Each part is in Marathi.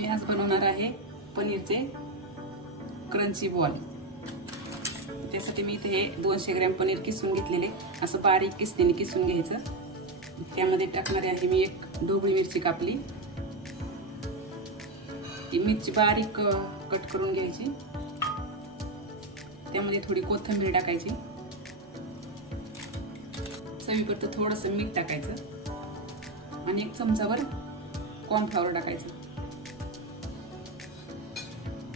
मी आज बनवणार आहे पनीरचे क्रंची बॉल। त्यासाठी मी इथे 200 ग्रॅम पनीर किसून घेतलेले, असं बारीक किसणीने किसून घ्यायचं। त्यामध्ये टाकणार आहे मी एक ढोबळी मिरची कापली, ती मिरची बारीक कट करून घ्यायची। त्यामध्ये थोडी कोथिंबीर टाकायची, चवीपुरतं थोडंसं मीठ टाकायचं आणि 1 चमचाभर कॉर्नफ्लॉवर टाकायचं।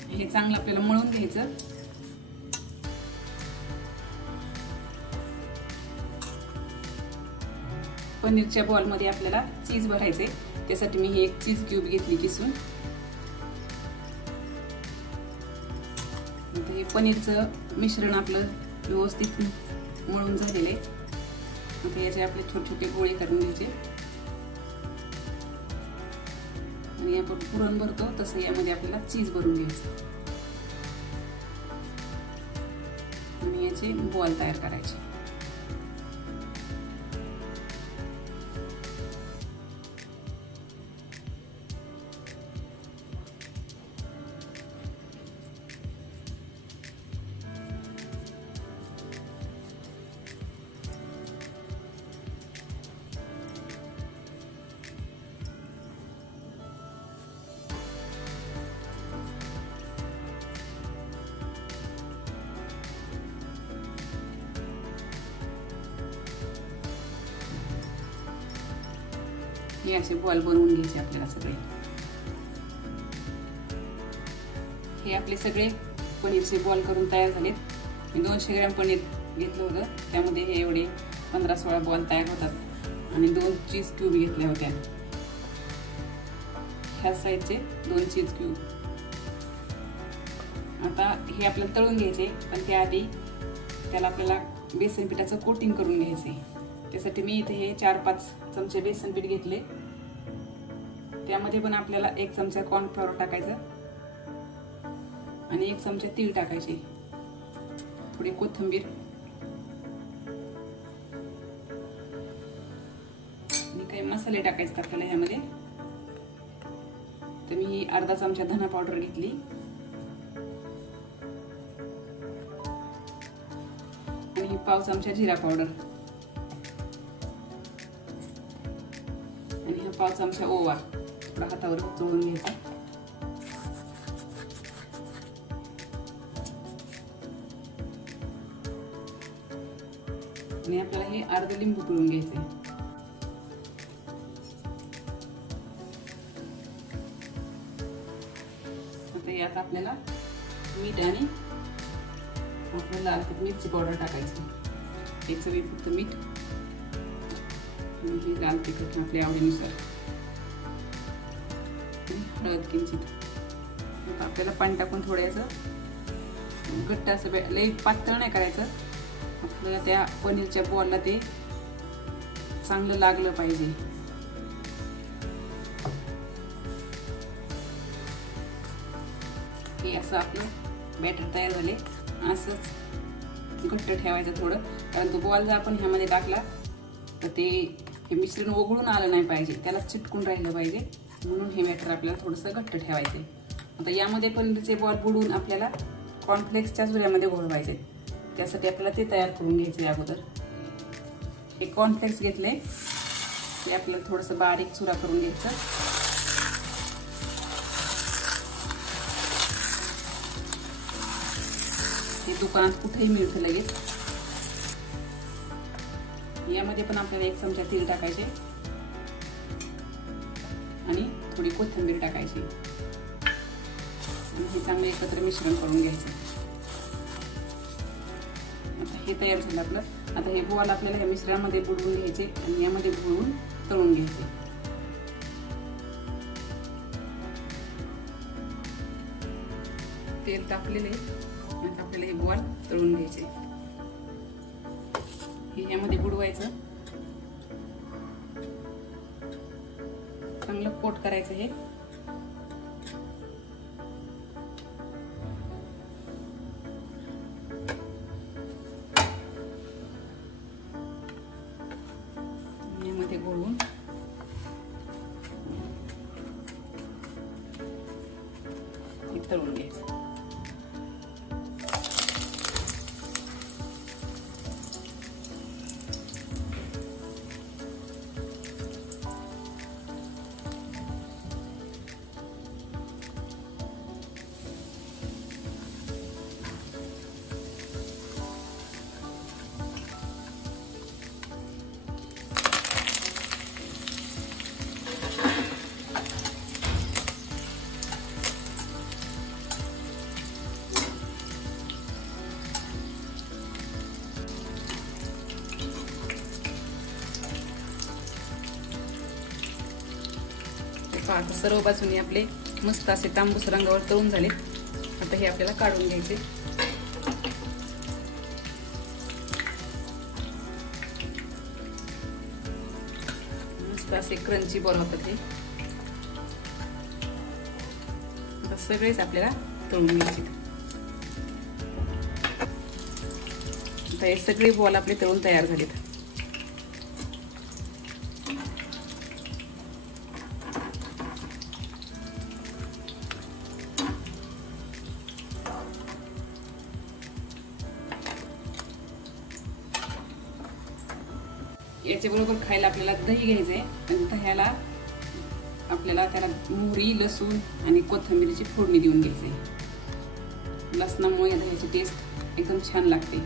हे चांगलं आपल्याला मळून घ्यायचं। पनीरच्या बॉल मध्ये आपल्याला चीज भरायचे, त्यासाठी मी ही 1 चीज क्यूब घेतली किसून। आता हे पनीरचं मिश्रण आपलं व्यवस्थित मळून झालेले, आता याचे आपले छोटे छोटे गोळे करून घ्यायचे आणि आपण पुरण भरतो तसं यामध्ये आपल्याला चीज भरून घ्यायचं आणि याचे बॉल तयार करायचे। हे असे बॉल बनवून घ्यायचे आपल्याला सगळे। हे आपले सगळे पनीरचे बॉल करून तयार झालेत। मी 200 ग्रॅम पनीर घेतलं होतं, त्यामध्ये हे एवढे 15-16 बॉल तयार होतात आणि 2 चीज क्यूब घेतल्या होत्या, ह्या साईजचे 2 चीज क्यूब। आता हे आपल्याला तळून घ्यायचे, पण त्याआधी त्याला आपल्याला बेसन पिठाचं कोटिंग करून घ्यायचे। त्यासाठी मी इथे हे 4-5 चमचे बेसन पीठ घेतले, त्यामध्ये पण आपल्याला 1 चमचा कॉर्नफ्लॉवर टाकायचं आणि 1 चमचा तीळ टाकायचे, थोडी कोथिंबीर आणि काही मसाले टाकायचे आपल्याला ह्यामध्ये। तर मी अर्धा चमचा धना पावडर घेतली आणि 1/2 चमचा जिरा पावडर आणि 1/2 चमचा ओवा थोडा हातावर चोळून घ्यायचा आणि आपल्याला हे अर्ध लिंबू पिळून घ्यायचे। आता यात आपल्याला मीठ आणि लाल मिरची पावडर टाकायची, 1 चवीपुरतं मीठ आणि लाल तिखट आपल्या आवडीनुसार, हळद किंचित। आपल्याला पाणी टाकून थोडंसं घट्ट असं लई पातळ नाही करायचं, आपल्याला त्या पनीरच्या बॉलला ते चांगलं लागलं पाहिजे। हे असं आपलं बॅटर तयार झाले, असंच घट्ट ठेवायचं थोडं, कारण तो बॉल जर आपण ह्यामध्ये टाकला तर ते हे मिश्रण ओघळून आलं नाही पाहिजे, त्याला चिटकून राहिलं पाहिजे, म्हणून हे बॅटर आपल्याला थोडंसं घट्ट ठेवायचे। आता यामध्ये पनीरचे बॉल बुडवून आपल्याला कॉर्नफ्लेक्सच्या चुऱ्यामध्ये घोळवायचे, त्यासाठी आपल्याला ते तयार करून घ्यायचे। अगोदर हे कॉर्नफ्लेक्स घेतले, ते आपल्याला थोडंसं बारीक चुरा करून घ्यायचं। हे दुकानात कुठेही मिळतं लगेच। यामध्ये पण आपल्याला 1 चमचा तीळ टाकायचे आणि थोडी कोथिंबीर टाकायची आणि हे चांगलं एकत्र मिश्रण करून घ्यायचं। आता हे तयार झालं आपलं। आता हे बॉल आपल्याला या मिश्रणामध्ये बुडवून घ्यायचे आणि यामध्ये बुडवून तळून घ्यायचे। तेल तापलेले आणि आपल्याला हे बॉल तळून घ्यायचे। हे यामध्ये बुडवायचं, चांगलं कोट करायचं हे। यामध्ये गोळून तळून घ्यायचं. आता सर्व बाजूने आपले मस्त असे तांबूस रंगावर तळून झाले. आता हे आपल्याला काढून घ्यायचे. मस्त असे क्रंची बॉल होतात हे. आता सगळेच आपल्याला तळून घ्यायचे. आता हे सगळे बॉल आपले तळून तयार झालेत. याच्या बरोबर खायला आपल्याला दही घ्यायचंय. आणि दह्याला आपल्याला त्याला मोहरी, लसूण आणि कोथिंबीरची फोडणी देऊन घ्यायचंय. लसणामुळे या दह्याची टेस्ट एकदम छान लागते.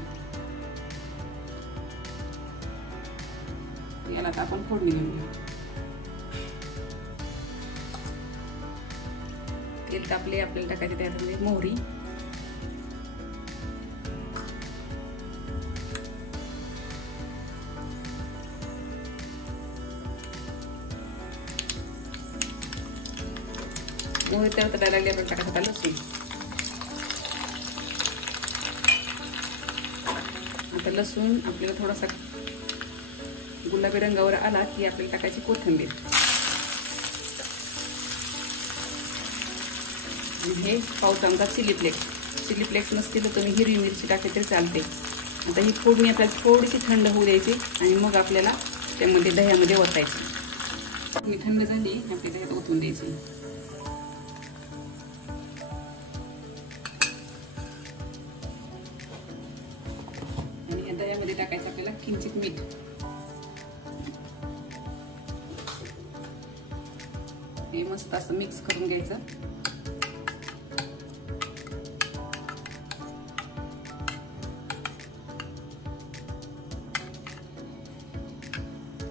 याला आता आपण फोडणी देऊन घेऊ. तेल तापले, आपल्याला टाकायचे त्यामध्ये मोहरी, मोहरी त्याला तळायला लागली आपण टाकायचं लसूण. आता लसूण आपल्याला थोडासा गुलाबी रंगावर आला की आपल्याला टाकायची कोथिंबीर. हे पाव चमचा चिली फ्लेक्स नसतील तर तुम्ही हिरवी मिरची टाकली तरी चालते. आता ही फोडणी आपल्याला थोडीशी थंड होऊ द्यायची आणि मग आपल्याला त्यामध्ये दह्यामध्ये ओतायची. फोडणी थंड झाली आपल्या दह्यात ओतून द्यायची. आणि या दह्यामध्ये टाकायचं आपल्याला किंचित मीठ. हे मस्त असं मिक्स करून घ्यायचं.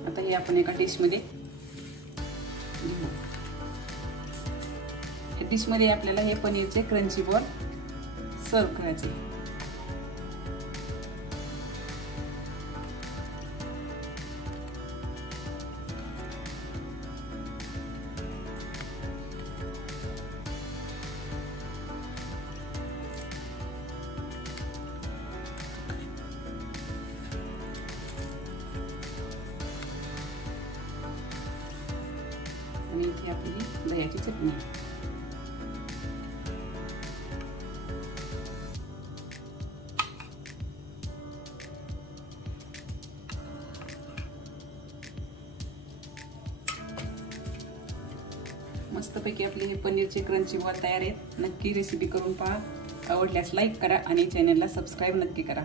आता हे आपण एका डिश मध्ये घेऊ. या डिश मध्ये आपल्याला हे पनीरचे क्रंची बॉल सर्व करायचे. आणि इथे आपली दह्याची चटणी. मस्तपैकी आपले हे पनीरचे क्रंची बॉल तयार आहेत. नक्की रेसिपी करून पहा. आवडल्यास लाईक करा आणि चॅनलला सबस्क्राईब नक्की करा.